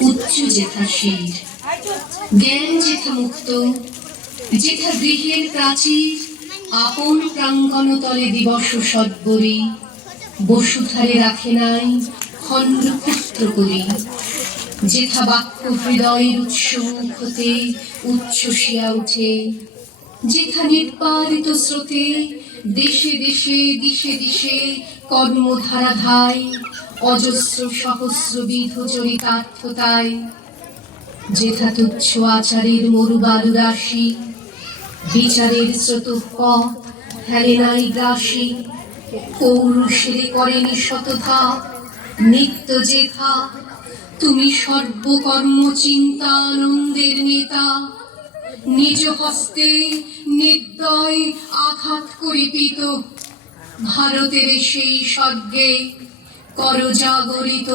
উচ্চ যেথা শির, জ্ঞান যেথা মুক্ত, যেথা গৃহের প্রাচীর, আপন প্রাঙ্গণতলে দিবস সদ্বরে বসুধারে রাখে নাই খণ্ড পুত্র করি। যেথা বাক্য হৃদয়ের উৎস মুখ হতে উচ্ছ্বসিয়া উঠে, যেথা নির্বারিত স্রোতে দেশে দেশে দিশে দিশে কর্মধারা ধায়, অজস্র সহস্রবিধ চরিতার্থতায়। যেথা তুচ্ছ আচারের মরুবালু রাশি, বিচারের স্রোতপথ হেলে নাই গ্রাসী, পৌরুষেরে করেনি শতধা নিত্য যেথা। তুমি সর্বকর্ম চিন্তা আনন্দের নেতা, নিজ হস্তে নির্দয় আঘাত করিপিত, ভারতের সেই স্বর্গে কর জাগরিত।